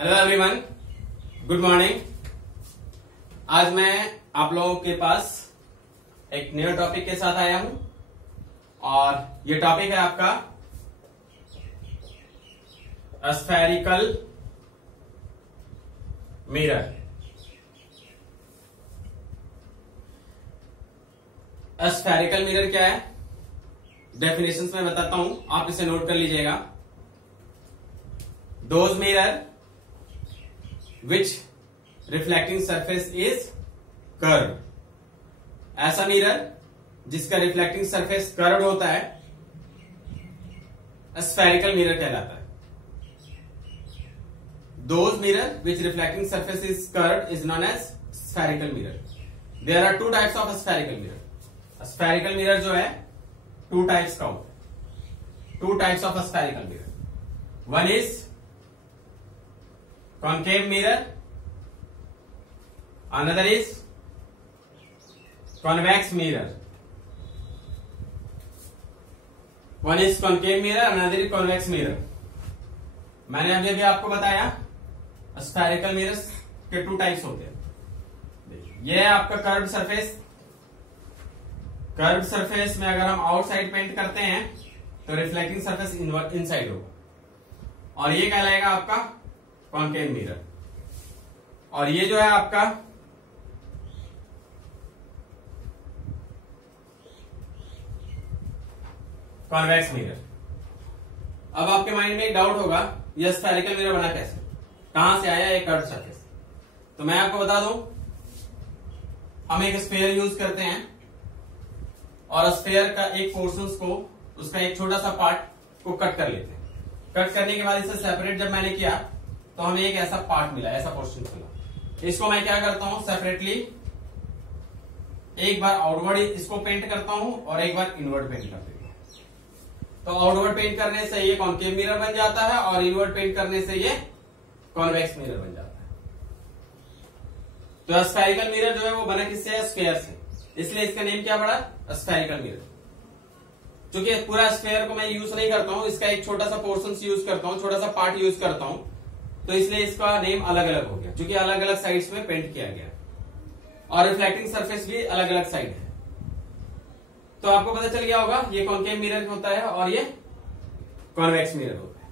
Hello everyone, good morning. आज मैं आप लोगों के पास एक नए टॉपिक के साथ आया हूं और ये टॉपिक है आपका स्फेरिकल मिरर। स्फेरिकल मिरर क्या है, डेफिनेशंस में बताता हूं, आप इसे नोट कर लीजिएगा। Those mirror which reflecting surface is curve, ऐसा मिरर जिसका रिफ्लेक्टिंग सरफेस कर्व होता है स्फेरिकल मिरर कहलाता है। Those mirror which reflecting surface is curve is known as spherical mirror. There are two types of spherical mirror. Spherical mirror जो है two types का होता है, two types of spherical mirror. One is concave mirror, another is convex mirror. One is concave mirror, another is convex mirror. मैंने अभी अभी आपको बताया स्फेरिकल मिरर्स के टू टाइप्स होते हैं। ये है आपका कर्व्ड सरफेस। कर्व्ड सरफेस में अगर हम आउटसाइड पेंट करते हैं तो रिफ्लेक्टिंग सरफेस इनसाइड होगा और ये कहलाएगा आपका कॉन्केव मिरर। और ये जो है आपका कॉन्वेक्स मिरर। अब आपके माइंड में एक डाउट होगा, ये स्फेरिकल मिरर बना कैसे, कहां से आया ये कर्व्ड सरफेस। तो मैं आपको बता दूं, हम एक स्फेयर यूज करते हैं और स्फेयर का एक पोर्शन को, उसका एक छोटा सा पार्ट को कट कर लेते हैं। कट करने के बाद इसे सेपरेट जब मैंने किया तो हमें एक ऐसा पार्ट मिला, ऐसा पोर्शन मिला। इसको मैं क्या करता हूं, सेपरेटली एक बार आउटवर्ड इसको पेंट करता हूं और एक बार इनवर्ड पेंट कर देता हूं। तो आउटवर्ड पेंट करने से ये कॉन्केव मिरर बन जाता है और इनवर्ड पेंट करने से ये कॉन्वेक्स मिरर बन जाता है। तो स्फेरिकल मिरर जो है वो बना किससे है, स्फेयर से, इसलिए इसका नेम क्या पड़ा, स्फेरिकल मिरर। क्योंकि पूरा स्फेयर को मैं यूज नहीं करता हूं, इसका एक छोटा सा पोर्शन यूज करता हूं, छोटा सा पार्ट यूज करता हूं, तो इसलिए इसका नेम अलग अलग हो गया, क्योंकि अलग अलग साइड्स में पेंट किया गया और रिफ्लेक्टिंग सरफेस भी अलग अलग साइड है। तो आपको पता चल गया होगा ये कॉन्केव मिरर होता है और ये कॉन्वेक्स मिरर होता है।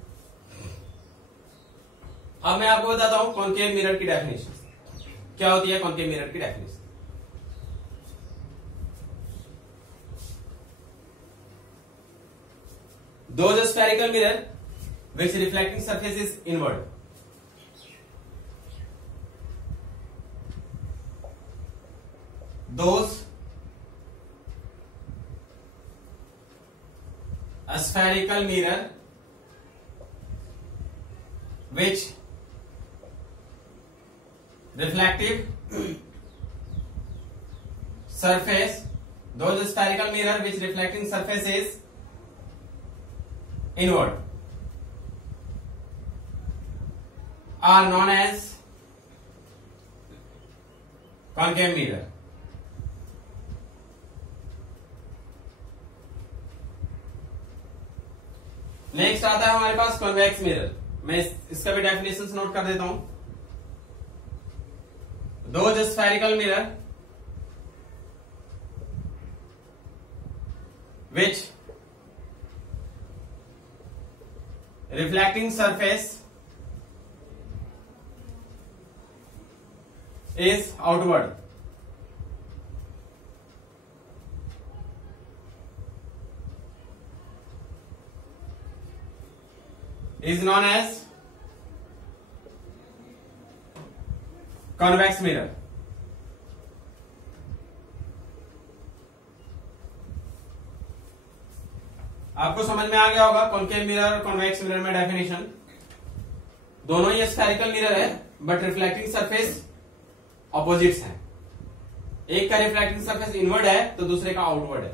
अब मैं आपको बताता हूं कॉन्केव मिरर की डेफिनेशन क्या होती है। कॉन्केव मिरर की definition, those spherical mirror which reflecting surface is inward, those spherical mirror which reflective surface, those spherical mirror which reflecting surface is inward are known as concave mirror. Next आता है हमारे पास convex mirror. मैं इसका भी definition note कर देता हूं। Those spherical mirror which reflecting surface is outward is known as convex mirror. आपको समझ में आ गया होगा कॉन्केव मिरर और कॉन्वेक्स मिरर में डेफिनेशन। दोनों ही स्फेरिकल मिरर है बट रिफ्लेक्टिंग सरफेस ऑपोजिट्स हैं। एक का रिफ्लेक्टिंग सरफेस इनवर्ड है तो दूसरे का आउटवर्ड है,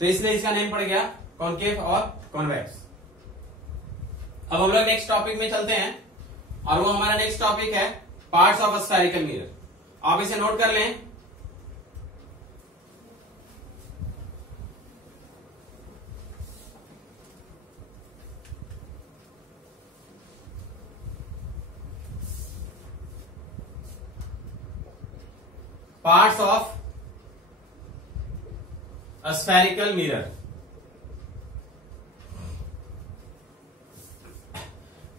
तो इसलिए इसका नेम पड़ गया कॉन्केव और कॉन्वेक्स। अब हम लोग नेक्स्ट टॉपिक में चलते हैं और वो हमारा नेक्स्ट टॉपिक है पार्ट्स ऑफ स्फेरिकल मिरर। आप इसे नोट कर लें। Parts of a spherical mirror.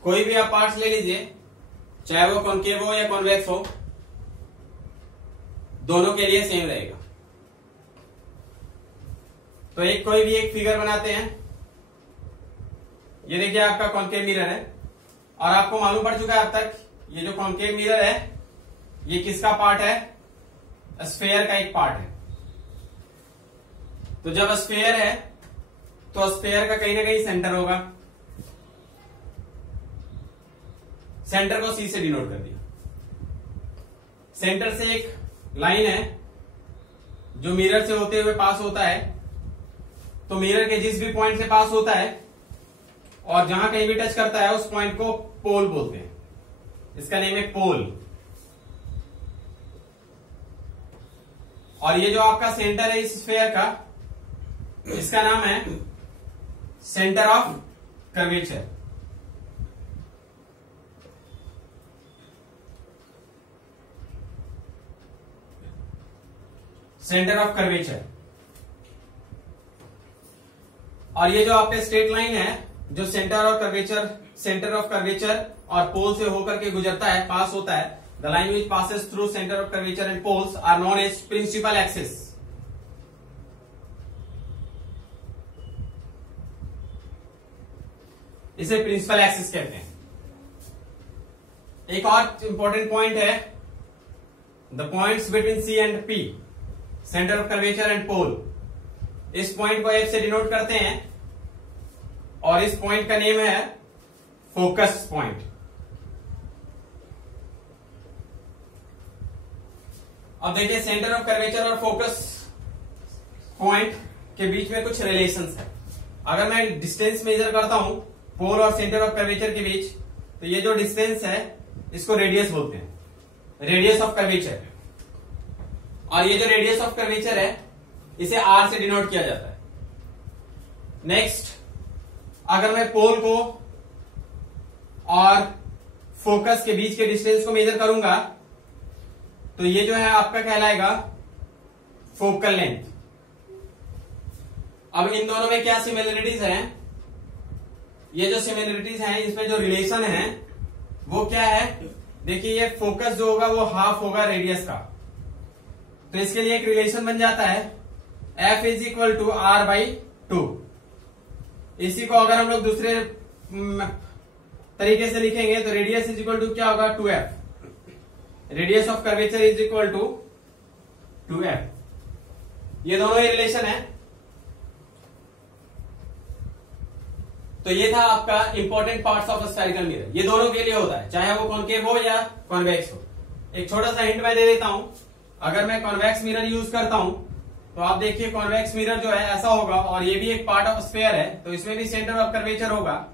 कोई भी आप पार्ट्स ले लीजिए, चाहे वो कॉनकेव हो या कॉन्वेक्स हो, दोनों के लिए सेम रहेगा। तो कोई भी एक फिगर बनाते हैं। ये देखिए आपका कॉनकेव मिरर है, और आपको मालूम पड़ चुका है अब तक ये जो कॉनकेव मिरर है ये किसका पार्ट है? स्फेयर का एक पार्ट है। तो जब स्फेयर है तो स्फेयर का कहीं ना कहीं सेंटर होगा। सेंटर को सी से डिनोट कर दिया। सेंटर से एक लाइन है जो मिरर से होते हुए पास होता है। तो मिरर के जिस भी पॉइंट से पास होता है और जहां कहीं भी टच करता है उस पॉइंट को पोल बोलते हैं। इसका नेम है पोल। और ये जो आपका सेंटर है इस स्फेयर का, इसका नाम है centre of curvature. Centre of curvature. और ये जो आपके स्ट्रेट लाइन है जो सेंटर ऑफ कर्वेचर और पोल से होकर के गुजरता है, पास होता है, the line which passes through centre of curvature and poles are known as principal axis. इसे प्रिंसिपल एक्सिस कहते हैं। एक और इंपॉर्टेंट पॉइंट है, the points between C and P, centre of curvature and pole. इस point को F से denote करते हैं और इस पॉइंट का नेम है फोकस पॉइंट। अब देखिए सेंटर ऑफ कर्वेचर और फोकस पॉइंट के बीच में कुछ रिलेशंस है। अगर मैं डिस्टेंस मेजर करता हूं पोल और सेंटर ऑफ कर्वेचर के बीच, तो ये जो डिस्टेंस है इसको रेडियस बोलते हैं, रेडियस ऑफ कर्वेचर। और ये जो रेडियस ऑफ कर्वेचर है इसे आर से डिनोट किया जाता है। नेक्स्ट, अगर मैं पोल को और फोकस के बीच के डिस्टेंस को मेजर करूंगा तो ये जो है आपका कहलाएगा फोकल लेंथ। अब इन दोनों में क्या सिमिलरिटीज हैं? ये जो सिमिलरिटीज हैं इसमें जो रिलेशन है वो क्या है? देखिए ये फोकस जो होगा वो हाफ होगा रेडियस का, तो इसके लिए एक रिलेशन बन जाता है F is equal to R by 2। इसी को अगर हम लोग दूसरे तरीके से लिखेंगे तो रेडियस इज इक्वल टू क्या होगा? 2f। Radius of curvature is equal to 2f। ये दोनों ही रिलेशन है। तो ये था आपका important parts of spherical mirror. ये दोनों के लिए होता है, चाहे वो कॉनकेव हो या कॉन्वेक्स हो। एक छोटा सा हिंट मैं दे देता हूं, अगर मैं कॉन्वेक्स मिरर यूज करता हूं तो आप देखिए कॉन्वेक्स मिरर जो है ऐसा होगा, और ये भी एक पार्ट ऑफ स्फेयर है, तो इसमें भी सेंटर ऑफ कर्वेचर होगा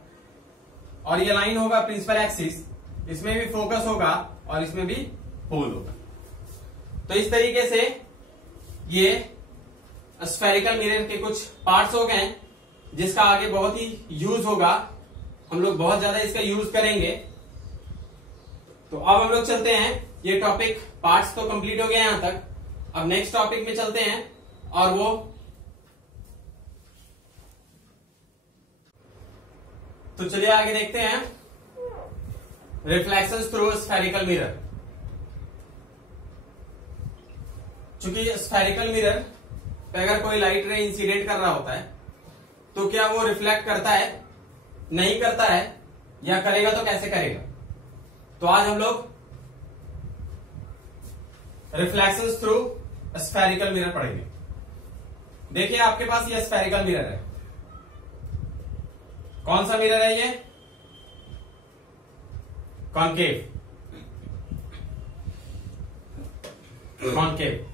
और ये लाइन होगा प्रिंसिपल एक्सिस, इसमें भी फोकस होगा और इसमें भी पोल होगा। तो इस तरीके से ये स्फेरिकल मिरर के कुछ पार्ट्स हो गए जिसका आगे बहुत ही यूज होगा, हम लोग बहुत ज्यादा इसका यूज करेंगे। तो अब हम लोग चलते हैं, ये टॉपिक पार्ट्स तो कंप्लीट हो गए यहां तक। अब नेक्स्ट टॉपिक में चलते हैं और वो तो चलिए आगे देखते हैं रिफ्लेक्शंस थ्रू स्फेरिकल मिरर। चूंकि स्फेरिकल मिरर पे अगर कोई लाइट रे इंसिडेंट कर रहा होता है तो क्या वो रिफ्लेक्ट करता है, नहीं करता है, या करेगा तो कैसे करेगा? तो आज हम लोग रिफ्लेक्शंस थ्रू स्फेरिकल मिरर पढ़ेंगे। देखिए आपके पास ये स्फेरिकल मिरर है। कौन सा मिरर है ये? कॉनकेव। कॉनकेव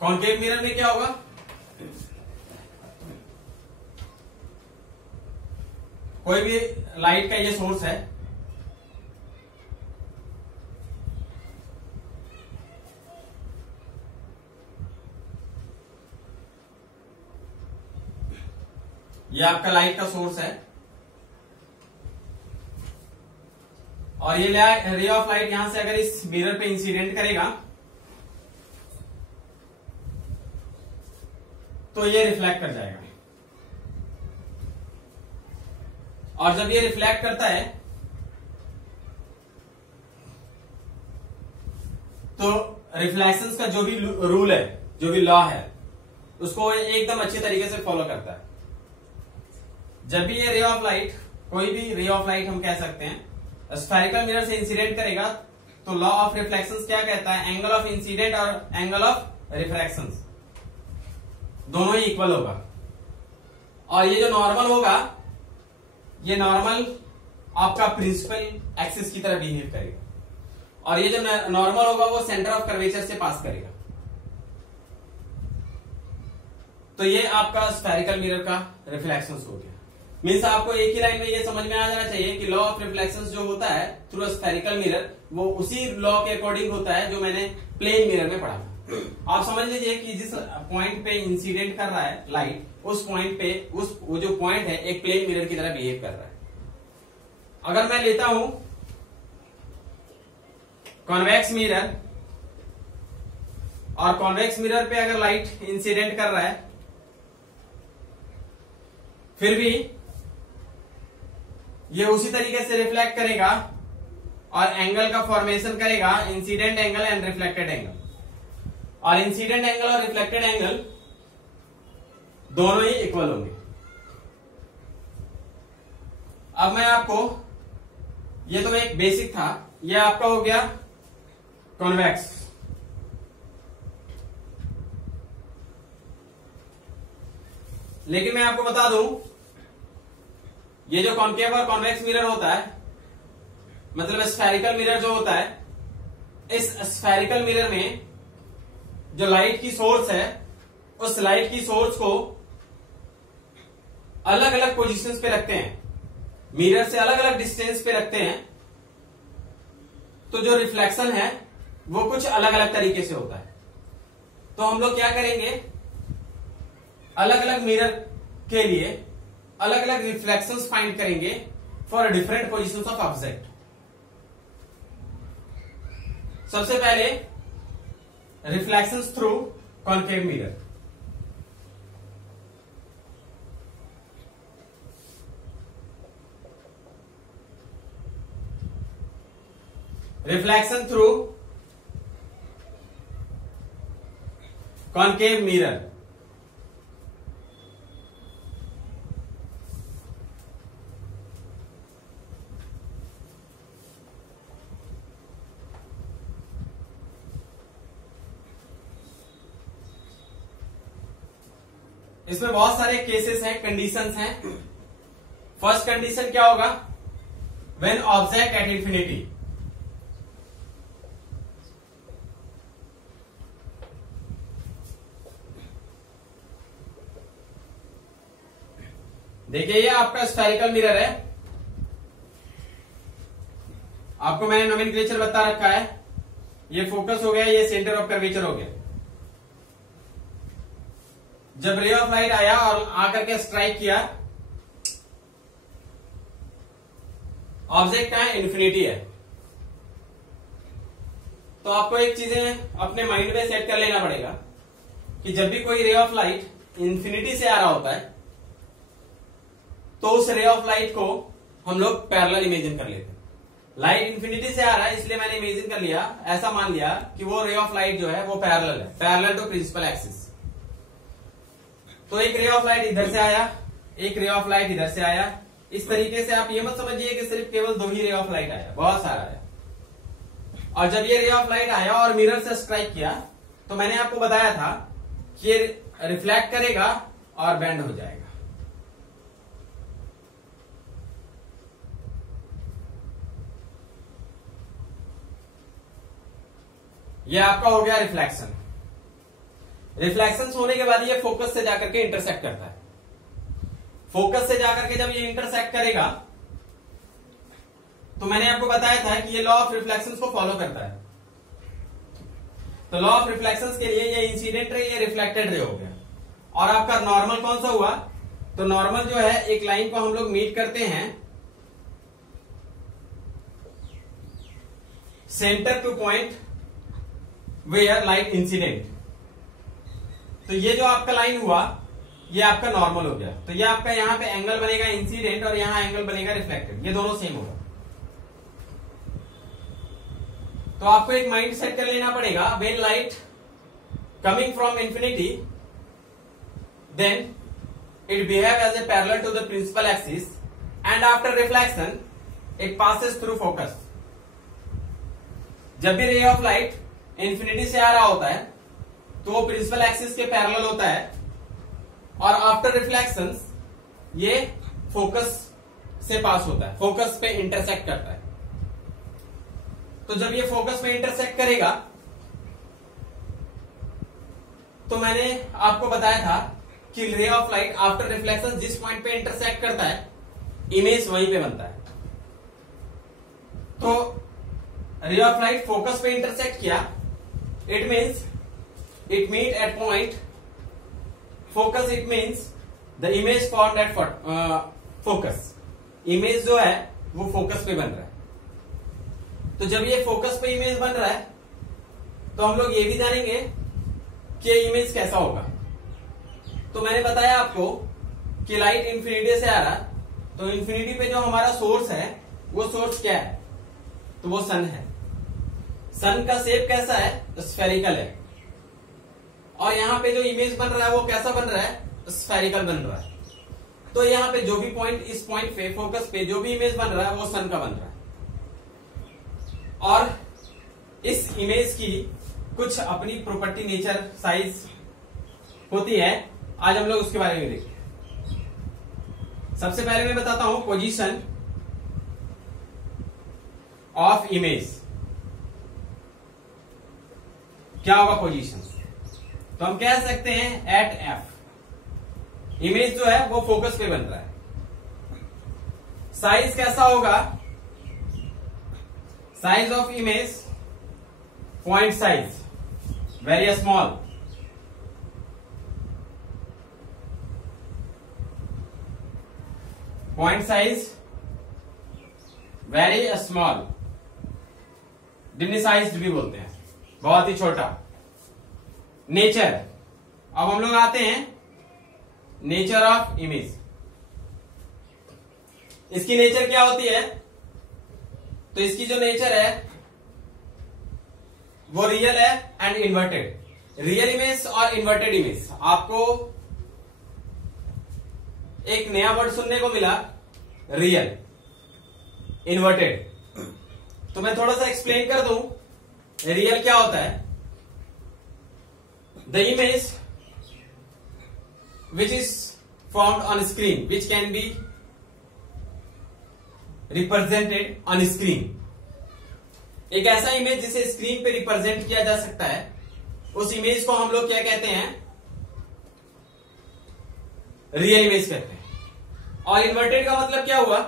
कॉनकेव मिरर में क्या होगा? कोई भी लाइट का ये सोर्स है, ये आपका लाइट का सोर्स है, और ये रे ऑफ लाइट यहां से अगर इस मिरर पे इंसिडेंट करेगा तो ये रिफ्लेक्ट कर जाएगा, और जब ये रिफ्लेक्ट करता है तो रिफ्लेक्शंस का जो भी रूल है, जो भी लॉ है, उसको एकदम अच्छे तरीके से फॉलो करता है। जब भी ये रे ऑफ लाइट, कोई भी रे ऑफ लाइट हम कह सकते हैं, स्फेरिकल मिरर से इंसिडेंट करेगा तो लॉ ऑफ रिफ्लेक्शंस क्या कहता है, एंगल ऑफ इंसिडेंट और एंगल ऑफ रिफ्रैक्शंस दोनों ही इक्वल होगा। और ये जो नॉर्मल होगा, ये नॉर्मल आपका प्रिंसिपल एक्सिस की तरह बिहेव करेगा, और ये जो नॉर्मल होगा वो सेंटर ऑफ कर्वेचर से पास करेगा। तो ये आपका स्फेरिकल मिरर का रिफ्लेक्शंस हो गया। मीन्स आपको एक ही लाइन में ये समझ में आ जाना चाहिए कि लॉ ऑफ रिफ्लेक्शंस जो होता है थ्रू स्फेरिकल मिरर, वो उसी लॉ के अकॉर्डिंग होता है जो मैंने प्लेन मिरर में पढ़ा। आप समझ लीजिए कि जिस पॉइंट पे इंसिडेंट कर रहा है लाइट, उस पॉइंट पे वो जो पॉइंट है एक प्लेन मिरर की तरह बिहेव कर रहा है। अगर मैं लेता हूं कॉन्वेक्स मिरर, और कॉन्वेक्स मिरर पे अगर लाइट इंसिडेंट कर रहा है, फिर भी ये उसी तरीके से रिफ्लेक्ट करेगा और एंगल का फॉर्मेशन करेगा, incident angle and reflected angle. और इंसिडेंट एंगल और रिफ्लेक्टेड एंगल दोनों ही इक्वल होंगे। अब मैं आपको, ये तो एक बेसिक था, ये आपका हो गया कॉन्वेक्स। लेकिन मैं आपको बता दूं, ये जो कॉन्केव और कॉन्वेक्स मिरर होता है, मतलब स्फेरिकल मिरर जो होता है, इस स्फेरिकल मिरर में जो लाइट की सोर्स है, उस लाइट की सोर्स को अलग अलग पोजीशंस पे रखते हैं, मिरर से अलग अलग डिस्टेंस पे रखते हैं, तो जो रिफ्लेक्शन है वो कुछ अलग अलग तरीके से होता है। तो हम लोग क्या करेंगे, अलग अलग मिरर के लिए अलग अलग रिफ्लेक्शंस फाइंड करेंगे for different positions of object. सबसे पहले reflections through concave mirror. Reflection through concave mirror. इसमें बहुत सारे केसेस हैं, कंडीशंस हैं। फर्स्ट कंडीशन क्या होगा, व्हेन ऑब्जेक्ट एट इंफिनिटी। देखिए ये आपका स्फेरिकल मिरर है, आपको मैंने नोमेनक्लेचर बता रखा है। ये फोकस हो गया, ये सेंटर ऑफ कर्वेचर हो गया। जब रे ऑफ लाइट आया और आकर के स्ट्राइक किया, ऑब्जेक्ट का इंफिनिटी है, तो आपको एक चीजें अपने माइंड में सेट कर लेना पड़ेगा कि जब भी कोई रे ऑफ लाइट इंफिनिटी से आ रहा होता है तो उस रे ऑफ लाइट को हम लोग पैरेलल इमेजिन कर लेते हैं। लाइट इंफिनिटी से आ रहा है इसलिए मैंने इमेजिन कर लिया, ऐसा मान लिया कि वो रे ऑफ लाइट जो है वो पैरेलल है, पैरेलल टू प्रिंसिपल एक्सिस। तो एक रे ऑफ लाइट इधर से आया, एक रे ऑफ लाइट इधर से आया। इस तरीके से आप ये मत समझिए कि सिर्फ केवल दो ही रे ऑफ लाइट आया, बहुत सारा आया। और जब ये रे ऑफ लाइट आया और मिरर से स्ट्राइक किया तो मैंने आपको बताया था कि ये रिफ्लेक्ट करेगा और बेंड हो जाएगा। ये आपका हो गया रिफ्लेक्शन। रिफ्लेक्शन होने के बाद ये फोकस से जाकर के इंटरसेक्ट करता है। फोकस से जाकर के जब ये इंटरसेक्ट करेगा तो मैंने आपको बताया था कि ये लॉ ऑफ रिफ्लेक्शंस को फॉलो करता है। तो लॉ ऑफ रिफ्लेक्शंस के लिए ये इंसिडेंट रे, ये रिफ्लेक्टेड रे हो गया। और आपका नॉर्मल कौन सा हुआ, तो नॉर्मल जो है एक लाइन को हम लोग मीट करते हैं, centre to point where light incident. तो ये जो आपका लाइन हुआ ये आपका नॉर्मल हो गया, तो ये आपका यहां पे एंगल बनेगा इंसिडेंट और यहां एंगल बनेगा रिफ्लेक्टेड, ये दोनों सेम होगा। तो आपको एक माइंड सेट कर लेना पड़ेगा, when light coming from infinity then it behave as a parallel to the principal axis and after reflection it passes through focus। जब भी रे ऑफ लाइट इंफिनिटी से आ रहा होता है तो वो प्रिंसिपल एक्सिस के पैरेलल होता है और आफ्टर रिफ्लेक्शन ये फोकस से पास होता है, फोकस पे इंटरसेक्ट करता है। तो जब ये फोकस पे इंटरसेक्ट करेगा तो मैंने आपको बताया था कि ray of light after reflection जिस पॉइंट पे इंटरसेक्ट करता है इमेज वहीं पे बनता है। तो रे ऑफ लाइट फोकस पे इंटरसेक्ट किया, it means it meet at point focus, it means the image formed at focus. Image जो है वो फोकस पे बन रहा है। तो जब ये फोकस पे इमेज बन रहा है तो हम लोग ये भी जानेंगे कि इमेज कैसा होगा। तो मैंने बताया आपको कि लाइट इंफिनिटी से आ रहा, तो इंफिनिटी पे जो हमारा सोर्स है वो सोर्स क्या है, तो वो सन है। सन का शेप कैसा है, स्फेरिकल है, और यहां पे जो इमेज बन रहा है वो कैसा बन रहा है, स्फेरिकल बन रहा है। तो यहां पे जो भी पॉइंट, इस पॉइंट पे फोकस पे जो भी इमेज बन रहा है वो सन का बन रहा है। और इस इमेज की कुछ अपनी प्रॉपर्टी, नेचर, साइज होती है। आज हम लोग उसके बारे में देखते हैं। सबसे पहले मैं बताता हूं पोजीशन ऑफ इमेज। क्या होगा पोजीशन, तो हम कह सकते हैं एट एफ इमेज जो है वो फोकस पे बन रहा है। साइज कैसा होगा, size of image, point size very small, point size very small, diminisized भी बोलते हैं, बहुत ही छोटा। नेचर, अब हम लोग आते हैं नेचर ऑफ इमेज। इसकी नेचर क्या होती है, तो इसकी जो नेचर है वो रियल है एंड इन्वर्टेड। रियल इमेज और इन्वर्टेड इमेज, आपको एक नया वर्ड सुनने को मिला, रियल, इन्वर्टेड। तो मैं थोड़ा सा एक्सप्लेन कर दूं, रियल क्या होता है, the image which is formed on screen which can be represented on screen. एक ऐसा इमेज जिसे स्क्रीन पे रिप्रेजेंट किया जा सकता है, उस इमेज को हम लोग क्या कहते हैं, रियल इमेज कहते हैं। और इन्वर्टेड का मतलब क्या हुआ,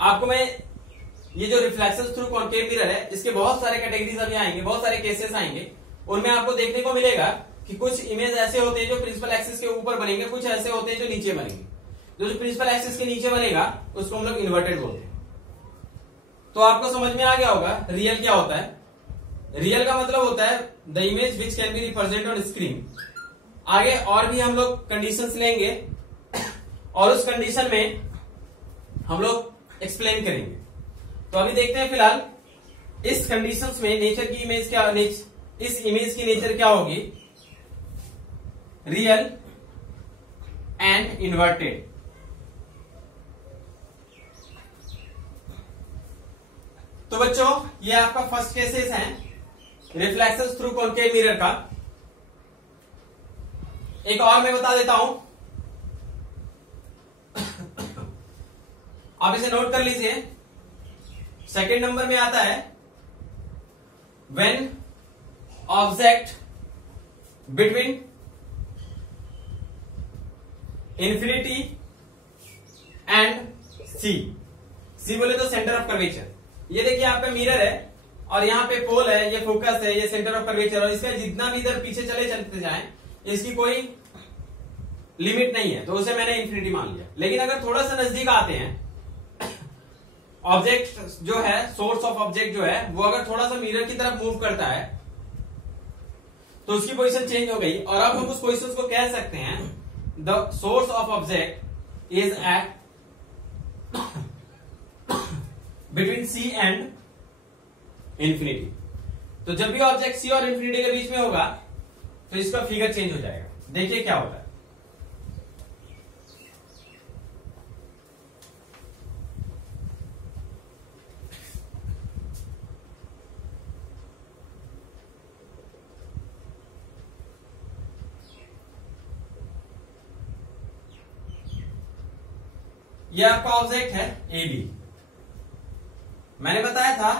आपको मैं ये जो रिफ्लेक्शन थ्रू कॉन्केव मिरर है इसके बहुत सारे कैटेगरीज अभी आएंगे, बहुत सारे केसेस आएंगे, उनमें आपको देखने को मिलेगा कि कुछ इमेज ऐसे होते हैं जो प्रिंसिपल एक्सिस के ऊपर बनेंगे, कुछ ऐसे होते हैं जो नीचे बनेंगे। जो प्रिंसिपल एक्सिस के नीचे बनेगा उसको हम लोग इन्वर्टेड बोलते हैं। तो आपको समझ में आ गया होगा रियल क्या होता है। रियल का मतलब होता है the image which can be represent on screen. आगे और भी हम लोग कंडीशंस लेंगे और उस कंडीशन में हम लोग एक्सप्लेन करेंगे। तो अभी देखते हैं फिलहाल इस कंडीशंस में नेचर की इमेज क्या, इस इमेज की नेचर क्या होगी, रियल एंड इन्वर्टेड। तो बच्चों ये आपका फर्स्ट केसेस है रिफ्लेक्शन थ्रू कॉन्केव मिरर का। एक और मैं बता देता हूं, आप इसे नोट कर लीजिए। सेकंड नंबर में आता है when object between infinity and C बोले तो सेंटर ऑफ कर्वेचर। ये देखिए आपका मिरर है और यहाँ पे पोल है, ये फोकस है, ये सेंटर ऑफ कर्वेचर, और इसका जितना भी इधर पीछे चलते जाएं इसकी कोई लिमिट नहीं है, तो उसे मैंने इंफिनिटी मान लिया। लेकिन अगर थोड़ा सा नजदीक आते हैं ऑब्जेक्ट जो है, सोर्स ऑफ ऑब्जेक्ट जो है, वो अगर थोड़ा सा मिरर की तरफ मूव करता है तो उसकी पोजीशन चेंज हो गई, और अब हम उस पोजीशन को कह सकते हैं the source of object is at between C and infinity. तो जब भी ऑब्जेक्ट सी और इंफिनिटी के बीच में होगा तो इसका फिगर चेंज हो जाएगा। देखिए क्या होता है। यह आपका ऑब्जेक्ट है ए बी। मैंने बताया था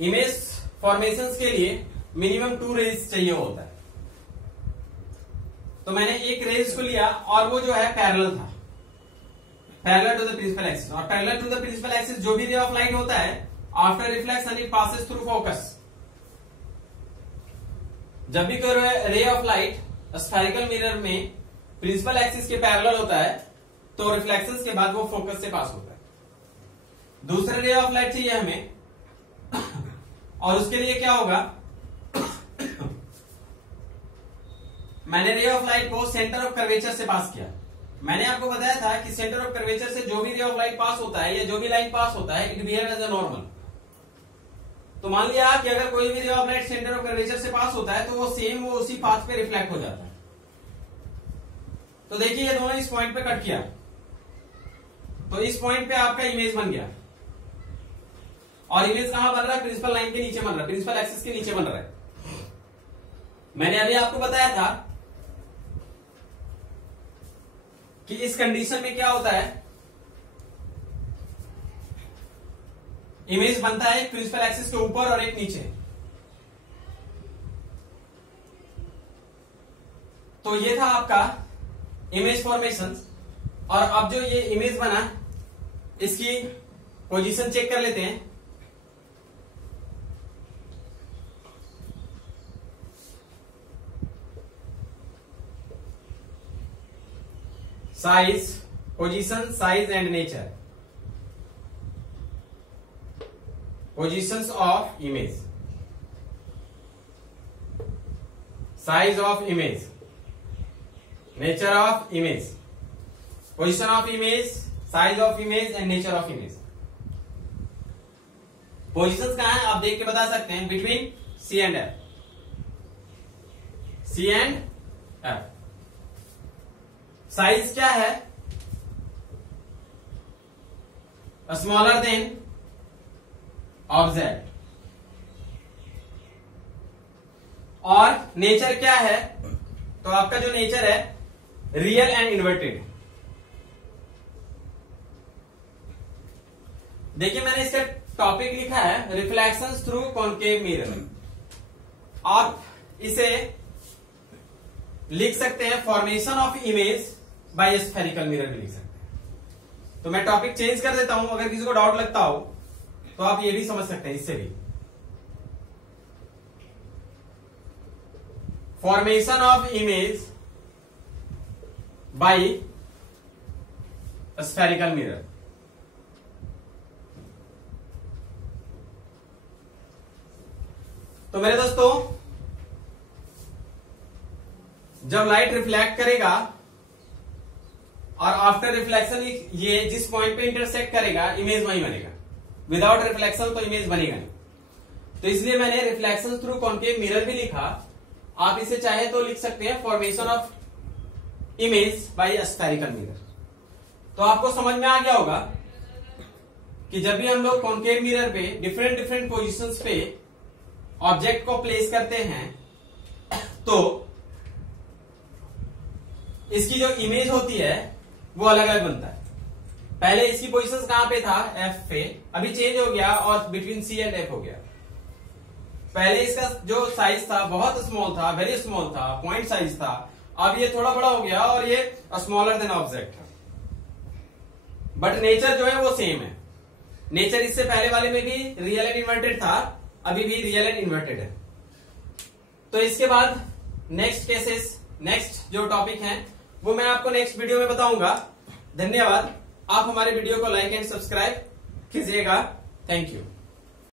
इमेज फॉर्मेशंस के लिए मिनिमम 2 रेज चाहिए होता है। तो मैंने एक रेज को लिया और वो जो है पैरेलल था, parallel to the principal axis. और parallel to the principal axis जो भी रे ऑफ लाइट होता है, after reflection it passes through focus. जब भी कोई ray of light spherical mirror में प्रिंसिपल एक्सिस के पैरेलल होता है तो रिफ्लेक्शंस के बाद वो फोकस से पास होता है। दूसरे रे ऑफ लाइट चाहिए हमें, और उसके लिए क्या होगा, मैंने रे ऑफ लाइट को सेंटर ऑफ कर्वेचर से पास किया। मैंने आपको बताया था कि सेंटर ऑफ कर्वेचर से जो भी रे ऑफ लाइट पास होता है या जो भी लाइन पास होता है, it behave as a normal. तो मान लिया कि अगर कोई भी ray of light centre of curvature से पास होता है तो वो सेम वो उसी पाथ पे रिफ्लेक्ट हो जाता है। तो देखिए ये दोनों इस पॉइंट पे कट किया, तो इस पॉइंट पे आपका इमेज बन गया, और इमेज कहां बन रहा है, प्रिंसिपल लाइन के नीचे बन रहा है, प्रिंसिपल एक्सिस के नीचे बन रहा है। मैंने अभी आपको बताया था कि इस कंडीशन में क्या होता है, इमेज बनता है एक प्रिंसिपल एक्सिस के ऊपर और एक नीचे। तो ये था आपका इमेज फॉर्मेशन। और अब जो ये इमेज बना, इसकी पोजीशन चेक कर लेते हैं। Size, position, size and nature. Positions of image, size of image, nature of image, position of image, size of image and nature of image. Positions कहां है आप देख के बता सकते हैं, between C and F, C and F. Size क्या है, स्मॉलर देन ऑब्जेक्ट। और नेचर क्या है, तो आपका जो नेचर है रियल एंड इन्वर्टेड। देखिए मैंने इसका टॉपिक लिखा है रिफ्लेक्शंस थ्रू कॉन्केव मिरर। आप इसे लिख सकते हैं formation of image by spherical mirror भी लिख सकते हैं। तो मैं टॉपिक चेंज कर देता हूं, अगर किसी को डाउट लगता हो तो आप ये भी समझ सकते हैं इससे भी। Formation of image by spherical mirror. तो मेरे दोस्तों, जब लाइट रिफ्लेक्ट करेगा और आफ्टर रिफ्लेक्शन ये जिस पॉइंट पे इंटरसेक्ट करेगा, इमेज वहीं बनेगा। विदाउट रिफ्लेक्शन तो इमेज बनेगा नहीं। तो इसलिए मैंने रिफ्लेक्शन थ्रू कॉन्केव मिरर भी लिखा। आप इसे चाहे तो लिख सकते हैं formation of image by spherical mirror. तो आपको समझ में आ गया होगा कि जब भी हम लोग कॉन्केव मिरर पे डिफरेंट डिफरेंट पोजीशंस पे ऑब्जेक्ट को प्लेस करते हैं तो इसकी जो इमेज होती है वो अलग अलग बनता है। पहले इसकी पोजीशंस कहां पे था, एफ पे, अभी चेंज हो गया और बिटवीन सी एंड एफ हो गया। पहले इसका जो साइज था बहुत स्मॉल था, वेरी स्मॉल था, पॉइंट साइज था। अब ये थोड़ा बड़ा हो गया और ये स्मॉलर देन ऑब्जेक्ट है। बट नेचर जो है वो सेम है। नेचर इससे पहले वाले में भी रियल एंड इन्वर्टेड था, अभी भी रियल एंड इन्वर्टेड है। तो इसके बाद नेक्स्ट केसेस, नेक्स्ट जो टॉपिक है वो मैं आपको नेक्स्ट वीडियो में बताऊंगा। धन्यवाद। आप हमारे वीडियो को लाइक एंड सब्सक्राइब कीजिएगा। Thank you.